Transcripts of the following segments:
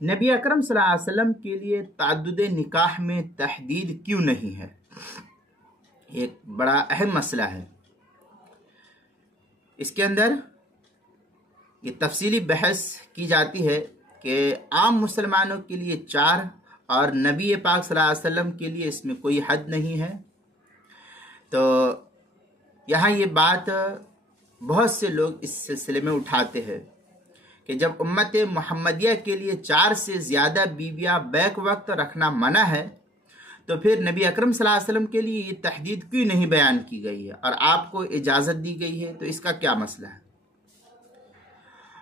नबी अकरम सल्लल्लाहु अलैहि वसल्लम के लिए ताद्दुद निकाह में तहदीद क्यों नहीं है? एक बड़ा अहम मसला है। इसके अंदर ये तफसीली बहस की जाती है कि आम मुसलमानों के लिए 4 और नबी पाक सल्लल्लाहु अलैहि वसल्लम के लिए इसमें कोई हद नहीं है। तो यहाँ ये बात बहुत से लोग इस सिलसिले में उठाते हैं कि जब उम्मत मुहम्मदिया के लिए 4 से ज़्यादा बीवियाँ बैक वक्त रखना मना है, तो फिर नबी अकरम सल्लल्लाहु अलैहि वसल्लम के लिए ये तहदीद क्यों नहीं बयान की गई है और आपको इजाज़त दी गई है? तो इसका क्या मसला है?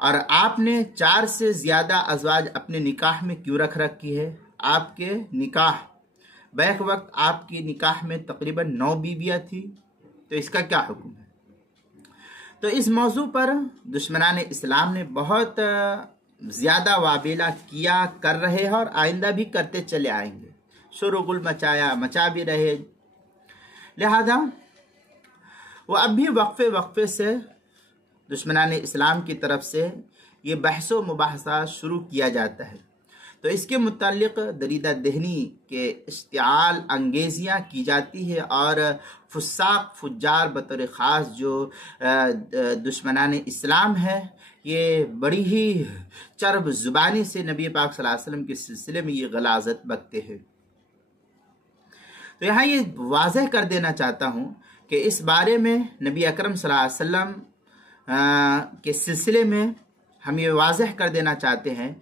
और आपने 4 से ज़्यादा अज़वाज अपने निकाह में क्यों रखी है? आपके निकाह बैक वक्त आपकी निकाह में तकरीबन 9 बीवियाँ थी, तो इसका क्या हुक्म है? तो इस मौजू पर दुश्मनान इस्लाम ने बहुत ज़्यादा वाबेला किया, कर रहे हैं और आइंदा भी करते चले आएंगे। शोरगुल मचाया, मचा भी रहे। लिहाजा वो अब भी वक्फे वक्फे से दुश्मनान इस्लाम की तरफ से ये बहसो मुबाहसा शुरू किया जाता है। तो इसके मुतालिक दरीदा दहनी के इश्तिआल अंगेजियाँ की जाती है और फुस्साक फुज्जार बतौर ख़ास जो दुश्मनान इस्लाम है, ये बड़ी ही चरब ज़ुबानी से नबी पाक सल्लल्लाहु अलैहि वसल्लम के सिलसिले में ये गलाज़त बकते हैं। तो यहाँ ये वाज़ह कर देना चाहता हूँ कि इस बारे में नबी अकरम सल्लल्लाहु अलैहि वसल्लम के सिलसिले में हम ये वाज़ह कर देना चाहते हैं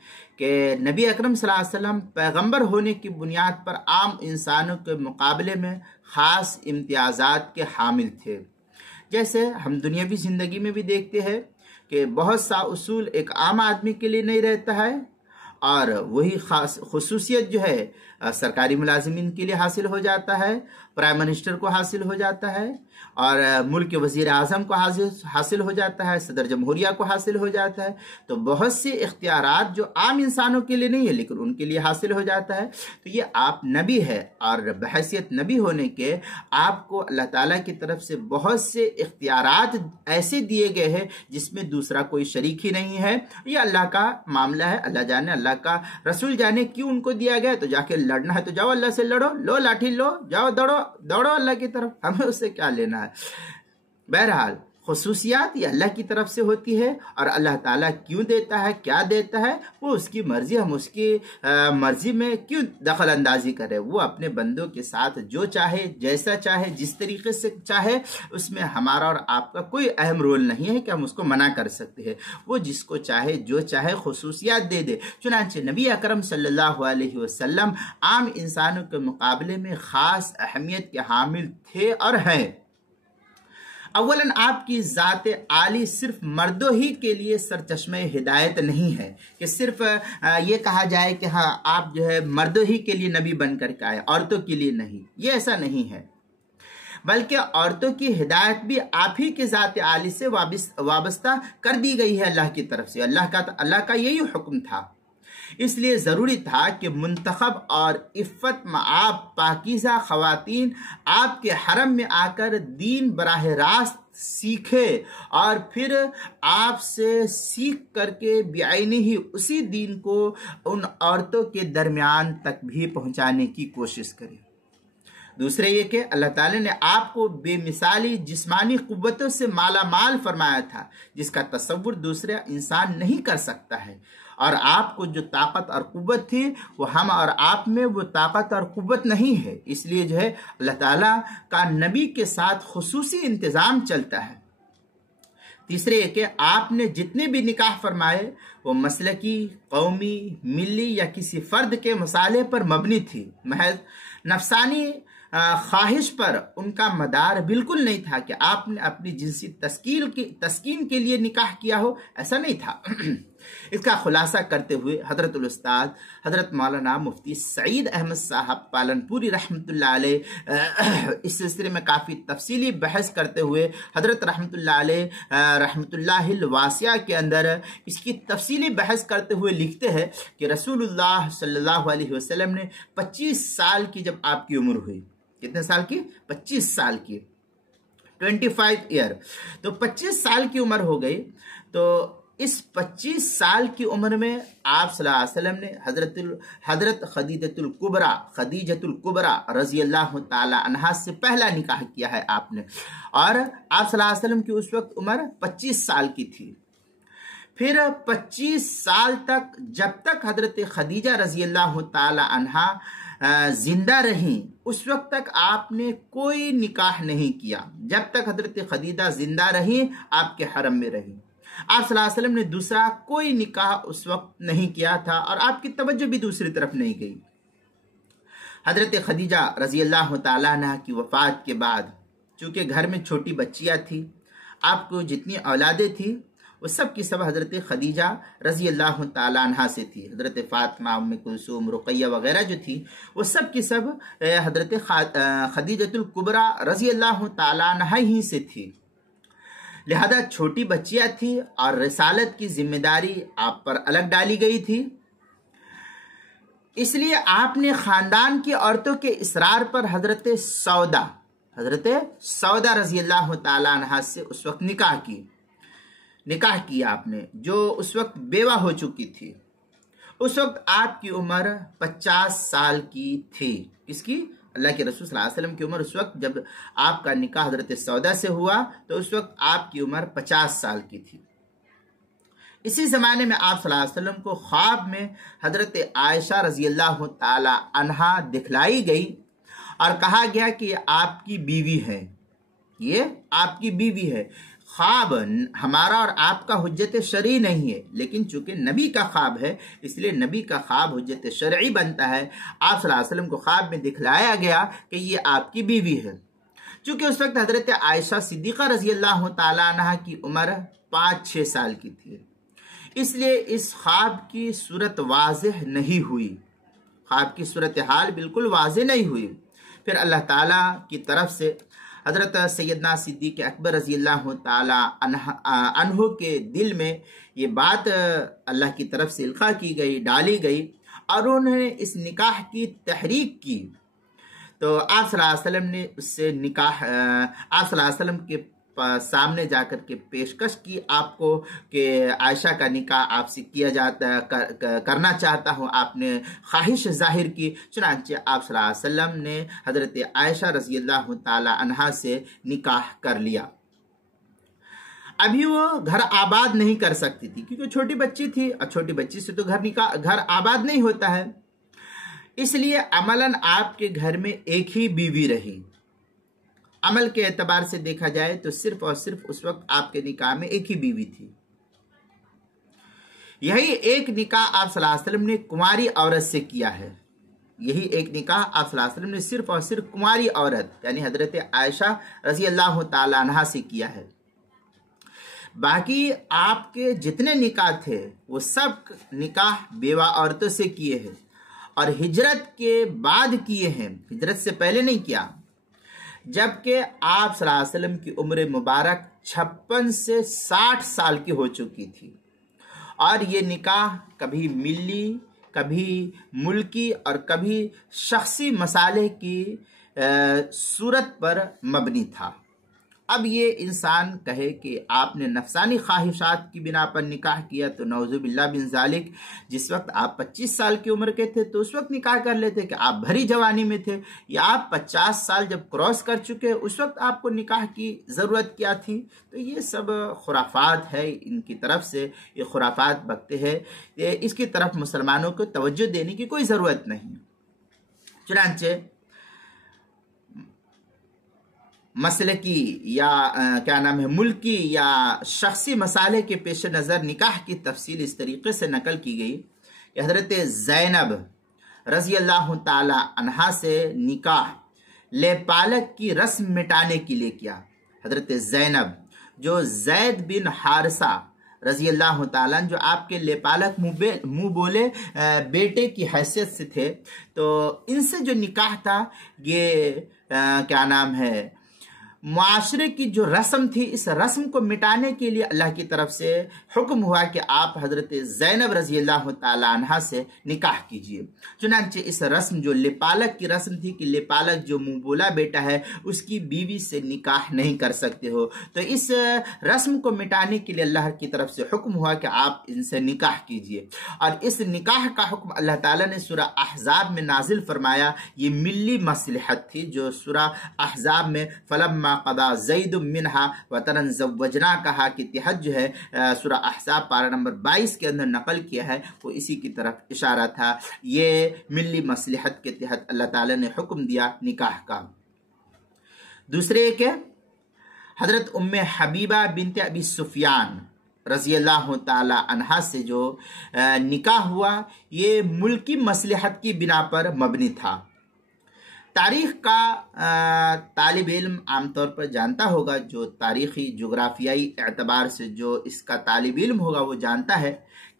कि नबी अकरम सल्लल्लाहु अलैहि वसल्लम पैगंबर होने की बुनियाद पर आम इंसानों के मुकाबले में ख़ास इम्तियाज़ात के हामिल थे। जैसे हम दुनियावी ज़िंदगी में भी देखते हैं कि बहुत सा उसूल एक आम आदमी के लिए नहीं रहता है और वही ख़ास खुसूसियत जो है सरकारी मुलाजिमीन के लिए हासिल हो जाता है, प्राइम मिनिस्टर को हासिल हो जाता है और मुल्क के वज़ीर आज़म को हासिल हो जाता है, सदर जमहूरिया को हासिल हो जाता है। तो बहुत से इख्तियारात जो आम इंसानों के लिए नहीं है लेकिन उनके लिए हासिल हो जाता है। तो ये आप नबी है और बहैसियत नबी होने के आपको अल्लाह ताला की तरफ से बहुत से इख्तियारात ऐसे दिए गए हैं जिसमें दूसरा कोई शरीक ही नहीं है। ये अल्लाह का मामला है, अल्लाह जाने, अल्लाह का रसूल जाने क्यों उनको दिया गया। तो जाके लड़ना है तो जाओ अल्लाह से लड़ो, लो लाठी लो, जाओ दौड़ो दौड़ो अल्लाह की तरफ, हमें उससे क्या लेना है। बहरहाल खुसूसियात ये अल्लाह की तरफ से होती है और अल्लाह ताला क्यों देता है, क्या देता है, वो उसकी मर्जी। हम उसकी मर्जी में क्यों दखल अंदाजी करें? वो अपने बंदों के साथ जो चाहे, जैसा चाहे, जिस तरीके से चाहे, उसमें हमारा और आपका कोई अहम रोल नहीं है कि हम उसको मना कर सकते हैं। वो जिसको चाहे, जो चाहे खुसूसियात दे दे। चुनांचे नबी अकरम सल्लल्लाहु अलैहि वसल्लम आम इंसानों के मुकाबले में ख़ास अहमियत के हामिल थे और हैं। अव्वलन आपकी ज़ात आली सिर्फ मर्दों ही के लिए सरचश्मे हिदायत नहीं है कि सिर्फ ये कहा जाए कि हाँ आप जो है मर्दों ही के लिए नबी बन कर के आए, औरतों के लिए नहीं। ये ऐसा नहीं है, बल्कि औरतों की हिदायत भी आप ही के ज़ात आली से वाबस्ता कर दी गई है अल्लाह की तरफ से। अल्लाह का यही हुक्म था। इसलिए ज़रूरी था कि मुंतखब और इफ़्फ़त मआब पाकीज़ा ख़वातीन आपके हरम में आकर दीन बराह रास्त सीखे और फिर आपसे सीख करके बेआईनी ही उसी दीन को उन औरतों के दरमियान तक भी पहुँचाने की कोशिश करें। दूसरे ये कि अल्लाह ताला ने आपको बेमिसाली जिस्मानी क़ुव्वतों से माला माल फरमाया था जिसका तसव्वुर दूसरा इंसान नहीं कर सकता है। और आपको जो ताकत और क़ुव्वत थी वो हम और आप में वो ताकत और क़ुव्वत नहीं है। इसलिए जो है अल्लाह ताला का नबी के साथ खुसूसी इंतज़ाम चलता है। तीसरे ये कि आपने जितने भी निकाह फरमाए वो मसलकी, कौमी, मिली या किसी फ़र्द के मसाले पर मबनी थी। महज नफसानी ख्वाहिश पर उनका मदार बिल्कुल नहीं था कि आपने अपनी जिनसी तस्कीन के लिए निकाह किया हो, ऐसा नहीं था। इसका खुलासा करते हुए हज़रत उस्ताद हज़रत मौलाना मुफ्ती सईद अहमद साहब पालनपुरी रहमतुल्लाह अलैह इस सिलसिले में काफ़ी तफसीली बहस करते हुए हज़रत रहमतुल्लाह अलैह रहमतुल्लाहिल वासिया के अंदर इसकी तफसीली बहस करते हुए लिखते हैं कि रसूलुल्लाह सल्लल्लाहु अलैहि वसल्लम ने 25 साल की जब आपकी उम्र हुई, कितने साल की? 25 साल की, 25 ईयर। तो 25 साल की उम्र हो गई तो इस 25 साल की उम्र में आप सल्लल्लाहु अलैहि वसल्लम ने हजरत खदीजतुल कुबरा रजी अल्लाह ताला अन्हा से पहला निकाह किया है आपने, और आप सल्लल्लाहु अलैहि वसल्लम की उस वक्त उम्र 25 साल की थी। फिर 25 साल तक, जब तक हजरत खदीजा रजी अल्लाह ताला अन्हा जिंदा रही, उस वक्त तक आपने कोई निकाह नहीं किया। जब तक हजरत खदीजा जिंदा रही, आपके हरम में रही, आप सल्लल्लाहु अलैहि वसल्लम ने दूसरा कोई निकाह उस वक्त नहीं किया था, और आपकी तवज्जो भी दूसरी तरफ नहीं गई। हजरत खदीजा रजी अल्लाह ताला अन्हा की वफात के बाद, चूंकि घर में छोटी बच्चियां थी, आपको जितनी औलादें थी वो सब की सब हजरत खदीजा रजी अल्लाह ताला अन्हा से थी। हजरत फातिमा, उम्मे कुलसूम, रुकैया वगैरह जो थी वो सब की सब हजरत खदीजतुल कुबरा रजी अल्लाह ताला अन्हा ही से थी। लिहाजा छोटी बच्चियां थी और रिसालत की जिम्मेदारी आप पर अलग डाली गई थी। इसलिए आपने खानदान की औरतों के इसरार पर हजरत सौदा रजी अल्लाह ताला अन्हा से उस वक्त निकाह किया आपने, जो उस वक्त बेवा हो चुकी थी। उस वक्त आपकी उम्र 50 साल की थी। इसकी अल्लाह के रसूल सल्लल्लाहु अलैहि वसल्लम की उम्र उस वक्त जब आपका निकाह हजरत सौदा से हुआ तो उस वक्त आपकी उम्र 50 साल की थी। इसी जमाने में आप सल्लल्लाहु अलैहि वसल्लम को ख्वाब में हजरत आयशा रजी अल्लाह ताला अन्हा दिखलाई गई और कहा गया कि आपकी बीवी है, ये आपकी बीवी है। ख्वाब हमारा और आपका हुज्जत शरई नहीं है, लेकिन चूंकि नबी का ख्वाब है इसलिए नबी का ख्वाब हुज्जत शरई बनता है। आप सल्लल्लाहु अलैहि वसल्लम को ख्वाब में दिखलाया गया कि ये आपकी बीवी है। चूंकि उस वक्त हजरत आयशा सिद्दीक़ा रजी अल्लाह ताला अन्हा की उम्र 5-6 साल की थी, इसलिए इस ख्वाब की सूरत वाज़ेह नहीं हुई, ख्वाब की सूरत हाल बिल्कुल वाज़ेह नहीं हुई। फिर अल्लाह ताला की तरफ से हजरत सैयदना सिद्दीक़ अकबर रजी अल्लाह ताला अन्हु के दिल में ये बात अल्लाह की तरफ से इल्क़ा की गई, डाली गई, और उन्होंने इस निकाह की तहरीक की। तो आप सल्लल्लाहु अलैहि वसल्लम ने उससे निकाह आप सल्लल्लाहु अलैहि वसल्लम के सामने जाकर के पेशकश की आपको कि आयशा का निकाह आपसे किया जाता करना चाहता हूँ। आपने ख्वाहिश जाहिर की, चुनांचे आप सल्लल्लाहु अलैहि वसल्लम ने हजरत आयशा रजी अल्लाह ताला अन्हा से निकाह कर लिया। अभी वो घर आबाद नहीं कर सकती थी क्योंकि छोटी बच्ची थी, और छोटी बच्ची से तो घर आबाद नहीं होता है, इसलिए अमलन आपके घर में एक ही बीवी रही। अमल के एतबार से देखा जाए तो सिर्फ और सिर्फ उस वक्त आपके निकाह में एक ही बीवी थी। यही एक निकाह आप सल्लल्लाहु अलैहि वसल्लम ने कुंवारी औरत से किया है। यही एक निकाह आप सल्लल्लाहु अलैहि वसल्लम ने सिर्फ और सिर्फ कुंवारी औरत यानी हजरत आयशा रजी अल्लाह ताला अन्हा से किया है। बाकी आपके जितने निकाह थे वो सब निकाह बेवा औरतों से किए हैं, और हिजरत के बाद किए हैं, हिजरत से पहले नहीं किया। जबकि आप सल्लल्लाहु अलैहि वसल्लम की उम्र मुबारक 56 से 60 साल की हो चुकी थी, और ये निकाह कभी मिली, कभी मुल्की और कभी शख्सी मसाले की सूरत पर मबनी था। अब ये इंसान कहे कि आपने नफसानी ख्वाहिशात की बिना पर निकाह किया तो नौजुबिल्लाह बिन जालिक, जिस वक्त आप 25 साल की उम्र के थे तो उस वक्त निकाह कर लेते कि आप भरी जवानी में थे, या आप 50 साल जब क्रॉस कर चुके उस वक्त आपको निकाह की ज़रूरत क्या थी। तो ये सब खुराफात है, इनकी तरफ से ये खुराफात बकते हैं, इसकी तरफ मुसलमानों को तवज्जो देने की कोई ज़रूरत नहीं। चुनांचे मसले की या मुल्की या शख्सी मसाले के पेश नज़र निकाह की तफसील इस तरीके से नकल की गई कि हज़रत ज़ैनब रज़ी अल्लाह ताला अन्हा से निकाह लेपालक की रस्म मिटाने के लिए किया। हज़रत ज़ैनब जो ज़ैद बिन हारिसा रज़ी अल्लाह ताला जो आपके लेपालक मुँह बोले बेटे की हैसियत से थे, तो इनसे जो निकाह था ये मुआशरे की जो रस्म थी, इस रस्म को मिटाने के लिए अल्लाह की तरफ से हुक्म हुआ कि आप हजरत ज़ैनब रजी अल्लाह तआला अन्हा से निकाह कीजिए। चुनांचे इस रस्म जो लिपालक की रस्म थी कि लिपालक जो मुंह बोला बेटा है उसकी बीवी से निकाह नहीं कर सकते हो, तो इस रस्म को मिटाने के लिए अल्लाह की तरफ से हुक्म हुआ कि आप इनसे निकाह कीजिए। और इस निकाह का हुक्म अल्लाह ताला ने सूरा अहज़ाब में नाजिल फरमाया। ये मिल्ली मसलहत थी जो सूरा अहज़ाब में फलम्मा क़दा ज़ैदुम मिनहा वतरन ज़व्वजना कहा कि तहत जो है सूरा अहज़ाब पारा नंबर 22 के अंदर नकल किया है, वो इसी की तरफ इशारा था। ये मिल्ली मसलहत के तहत अल्लाह ताला ने हुक्म दिया निकाह का। दूसरे एक है हजरत उम्मे हबीबा बिनते अबी सुफियान रजी अल्लाह ताला अन्हा से जो निकाह हुआ, ये मुल्की मसलहत की बिना पर मबनी था। तारीख का तालिब इल्म आमतौर पर जानता होगा, जो तारीखी जोग्राफियाई एतबार से जो इसका तालिब इल्म होगा वो जानता है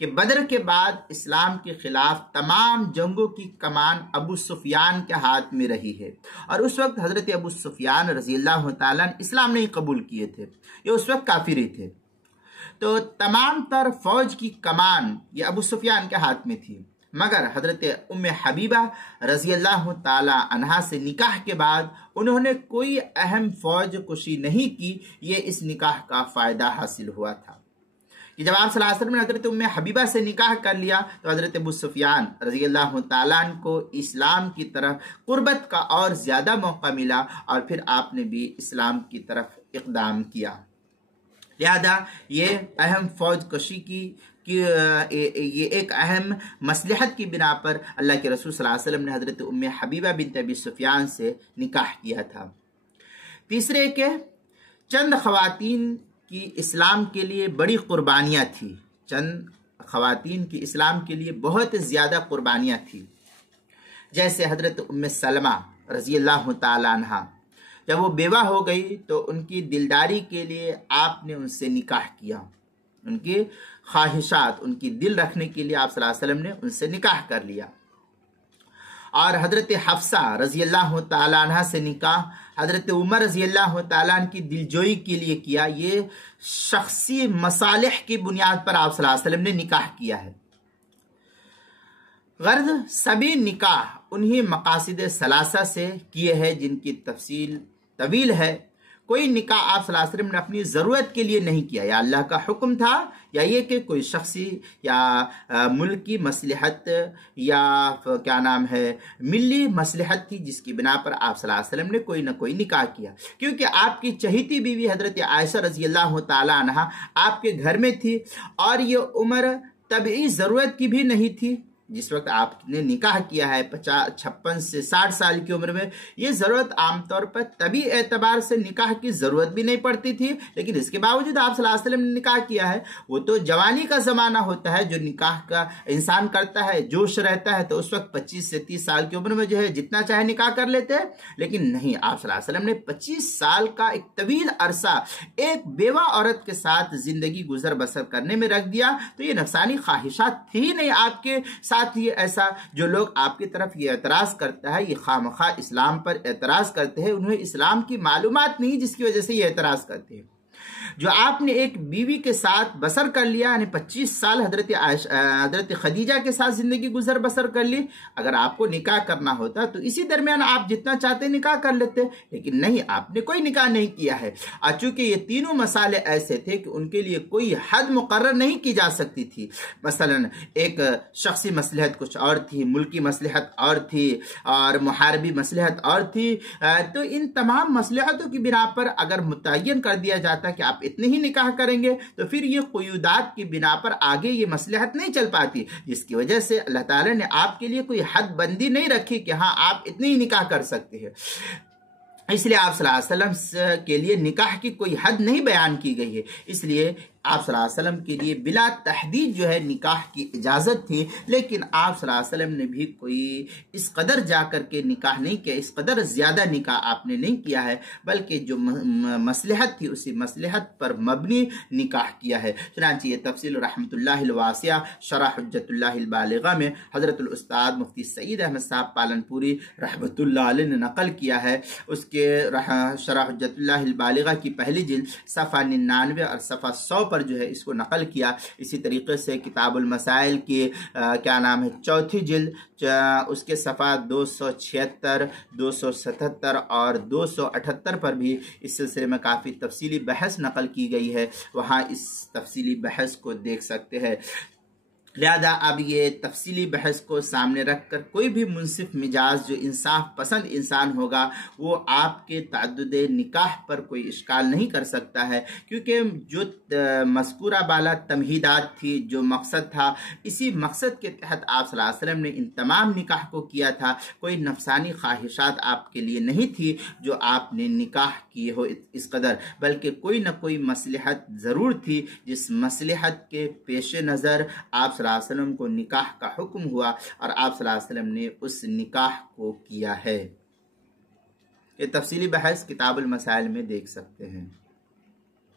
कि बदर के बाद इस्लाम के खिलाफ तमाम जंगों की कमान अबू सुफियान के हाथ में रही है। और उस वक्त हजरत अबू सुफियान रजी अल्लाह ताला इस्लाम नहीं कबूल किए थे, ये उस वक्त काफिर ही थे। तो तमाम तर फौज की कमान ये अबू सुफियान के हाथ में थी, मगर हजरत उम्मे हबीबा रजी अल्लाह ताला अन्हा से निकाह के बाद उन्होंने कोई अहम फौज कुशी नहीं की। ये इस निकाह का फायदा हासिल हुआ था कि जब आप सल्लल्लाहु अलैहि वसल्लम ने हजरत उम्मे हबीबा से निकाह कर लिया तो हजरत अबू सुफियान रजी अल्लाह ताला को इस्लाम की तरफ कुर्बत का और ज्यादा मौका मिला और फिर आपने भी इस्लाम की तरफ इक़दाम किया। लिहाजा ये अहम फौज कशी की ये एक अहम मसलहत की बिना पर अल्लाह के रसूल सल्लल्लाहु अलैहि वसल्लम ने हजरत उम्मे हबीबा बिनत अबी सुफियान से निकाह किया था। तीसरे के चंद खवातीन की इस्लाम के लिए बड़ी कुर्बानियाँ थी, चंद खवातीन की इस्लाम के लिए बहुत ज़्यादा कुर्बानियाँ थी। जैसे हजरत उम्मे सलमा रजी अल्लाह ताला अन्हा, जब वो बेवा हो गई तो उनकी दिलदारी के लिए आपने उनसे निकाह किया, उनकी ख्वाहिशात, उनकी दिल रखने के लिए आप सल्लल्लाहु अलैहि वसल्लम ने उनसे निकाह कर लिया। और हजरत हफ्सा रजी अल्लाह ताला अन्हा से निकाह हजरत उमर रजी अल्लाह ताला अन्हा की दिलजोई के लिए किया। ये शख्सी मसालिह की बुनियाद पर आप सल्लल्लाहु अलैहि वसल्लम ने निकाह किया है। गर्ज सभी निकाह उन्हीं मकासिद सलासा से किए हैं जिनकी तफसील तवील है। कोई निकाह आप सल्लल्लाहु अलैहि वसल्लम ने अपनी ज़रूरत के लिए नहीं किया, या अल्लाह का हुक्म था, या ये कि कोई शख्सी या मुल्की मसलहत या क्या नाम है मिली मसलहत थी जिसकी बिना पर आप सल्लल्लाहु अलैहि वसल्लम ने कोई ना कोई निकाह किया। क्योंकि आपकी चहीती बीवी हजरत आयशा रजी अल्लाह ताला अन्हा आपके घर में थी और ये उम्र तभी ज़रूरत की भी नहीं थी। जिस वक्त आपने निकाह किया है 56 से 60 साल की उम्र में, ये ज़रूरत आमतौर पर तभी एतबार से निकाह की ज़रूरत भी नहीं पड़ती थी, लेकिन इसके बावजूद आप सल्लल्लाहु अलैहि वसल्लम ने निकाह किया है। वो तो जवानी का ज़माना होता है जो निकाह का इंसान करता है, जोश रहता है, तो उस वक्त 25 से 30 साल की उम्र में जो है जितना चाहे निकाह कर लेते हैं। लेकिन नहीं, आप सल्लल्लाहु अलैहि वसल्लम ने 25 साल का एक तवील अरसा एक बेवा औरत के साथ ज़िंदगी गुजर बसर करने में रख दिया। तो ये नफसानी ख्वाहिशात थी नहीं आपके साथ। ये ऐसा जो लोग आपकी तरफ ये एतराज करता है, ये खामखा इस्लाम पर एतराज करते हैं, उन्हें इस्लाम की मालूमात नहीं जिसकी वजह से ये एतराज करते हैं। जो आपने एक बीवी के साथ बसर कर लिया, यानी 25 साल हजरत खदीजा के साथ जिंदगी गुजर बसर कर ली। अगर आपको निकाह करना होता तो इसी दरमियान आप जितना चाहते निकाह कर लेते, लेकिन नहीं, आपने कोई निकाह नहीं किया है। और चूंकि ये तीनों मसाले ऐसे थे कि उनके लिए कोई हद मुकर्रर नहीं की जा सकती थी। मसलन एक शख्सी मसलहत कुछ और थी, मुल्की मसलहत और थी, और मुहारबी मसलहत और थी। तो इन तमाम मसलहतों की बिना पर अगर मुतय्यन कर दिया जाता कि आप इतने ही निकाह करेंगे, तो फिर ये क़ुयूदात की बिना पर आगे ये मसलहत नहीं चल पाती, जिसकी वजह से अल्लाह ताला ने आपके लिए कोई हद बंदी नहीं रखी कि हाँ आप इतने ही निकाह कर सकते हैं। इसलिए आप सल्लल्लाहु अलैहि वसल्लम के लिए निकाह की कोई हद नहीं बयान की गई है। इसलिए आप सल्लल्लाहु अलैहि वसल्लम के लिए बिला तहदीद जो है निकाह की इजाज़त थी, लेकिन आप सल्लल्लाहु अलैहि वसल्लम ने भी कोई इस कदर जा कर के निकाह नहीं किया, इस कदर ज़्यादा निकाह आपने नहीं किया है, बल्कि जो मसलहत थी उसी मसलहत पर मबनी निकाह किया है। चुनांचे ये तफसील रहमतुल्लाहिल वासिया शरह हुज्जतुल्लाहिल बालिगा में हज़रतुल उस्ताद मुफ्ती सईद अहमद साहब पालनपुरी रहमतुल्लाह अलैह ने नकल किया है। उसके शरह हुज्जतुल्लाहिल बालिगा की पहली जिल्द सफ़ा 99 और सफ़ा 100 पर जो है इसको नकल किया। इसी तरीके से किताबुल मसाइल की क्या नाम है चौथी जिल्द उसके सफ़ा 276, 277 और 278 पर भी इस सिलसिले में काफ़ी तफसीली बहस नकल की गई है, वहाँ इस तफसीली बहस को देख सकते हैं। लिहाजा अब ये तफसीली बहस को सामने रखकर कोई भी मुनसिफ मिजाज जो इंसाफ पसंद इंसान होगा वो आपके तअद्दुद निकाह पर कोई इश्काल नहीं कर सकता है, क्योंकि जो मज़कूरा बाला तमहीदात थी, जो मकसद था, इसी मकसद के तहत आप सल्लल्लाहु अलैहि वसल्लम ने इन तमाम निकाह को किया था। कोई नफसानी ख्वाहिशात आपके लिए नहीं थी जो आपने निकाह किए हो इस कदर, बल्कि कोई न कोई मसलहत ज़रूर थी, जिस मसलहत के पेश नज़र आप वसल्लम को निकाह का हुक्म हुआ और आप सल्लल्लाहु अलैहि वसल्लम ने उस निकाह को किया है। ये तफसीली बहस किताबुल मसाइल में देख सकते हैं।